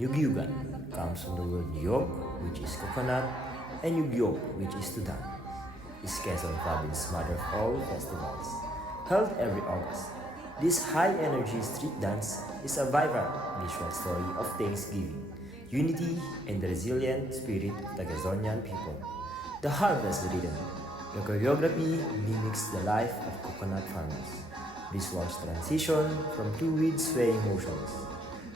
Yugyugan comes from the word Yug, which is coconut, and Yugyog, which is to dance. Is Quezon Province's mother of all festivals, held every August. This high-energy street dance is a vibrant visual story of thanksgiving, unity, and the resilient spirit of the Quezonian people. The harvest rhythm. The choreography mimics the life of coconut farmers. Visuals transition from fluid swaying motions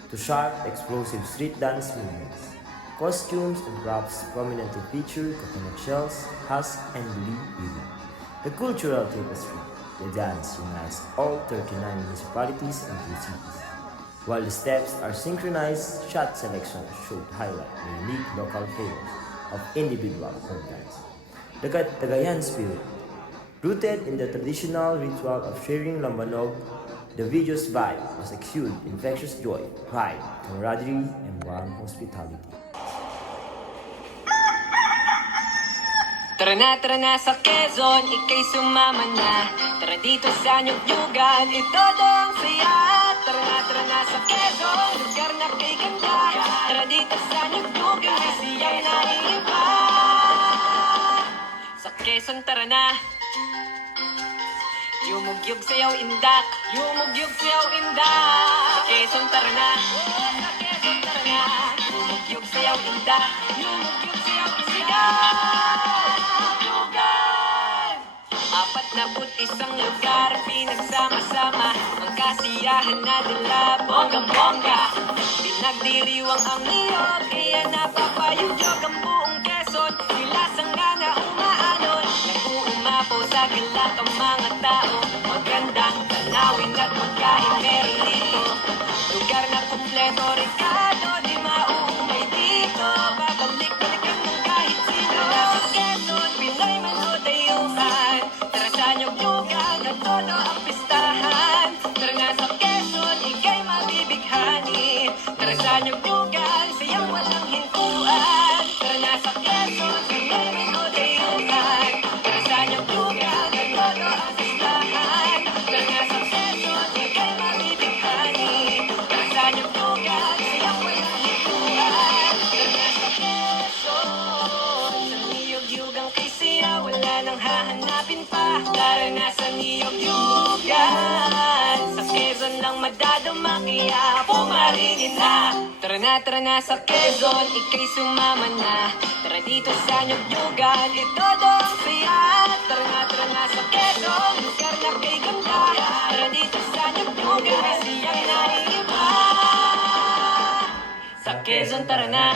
to sharp, explosive street dance movements. Costumes and props prominently feature coconut shells, husk, and leaf weaving. The cultural tapestry. The dance unites all 39 municipalities and 2 cities. While the steps are synchronized, shot selections should highlight the unique local flavors of individual folk dance. The Cagayan spirit. Rooted in the traditional ritual of sharing lambanog, the video's vibe was exuded infectious joy, pride, camaraderie, and warm hospitality. Tara na sa Quezon, ika'y sumama na. Tara dito sa Nyugyugan, ito ang saya. Tara na sa Quezon, lugar na kay ganda. Tara dito sa Nyugyugan, may siyang naiiba. Sa Quezon, tara na. Yumugyug sayaw indak, yumugyug sayaw indak. Sa Quezon, tara na. Sa Quezon, tara na. Yumugyug sayaw indak, yumugyug sayaw indak. Apat na isang lugar, pinagsama-sama ang kasiyahan na dala, bonggang-bongga. Pinagdiriwang ang niyog, kaya napapayugyog ang buong Quezon. Nilasang nga na umaalon, nag-uumapaw sa galak ang mga tao. Magandang tanawin at magkain meron dito. Lugar na kumpleto, Ricardo, di mauumay dito. Babalik-balikan ng kahit sino. Sa Quezon, Pinoy man o dayuhan. Tara sa Nyugyugan, at todo ang pistahan. Tara nga sa Quezon, ika'y mabibighani. Tara sa Nyugyugan, siyang walang hintuan. Tara nga sa Quezon, Pinoy man o dayuhan. Tara sa Nyugyugan, at todo ang pistahan. Tara nga sa Quezon, ika'y mabibighani. Tara sa Nyugyugan, siyang walang hintuan. Tara nga sa Quezon, sa Niyog-yugang kay siya, wala nang hahanapin pa. Tara na sa Niyog-yugan, sa Quezon lang madadama, kaya pumaringin na. Tara na sa Quezon, ika'y sumama na. Tara dito sa Niyog-yugan, ito ang saya. Tara na sa Quezon, lugar na kay ganda. Tara dito sa Niyog-yugan, may siyang naiiba. Sa Quezon, tara na.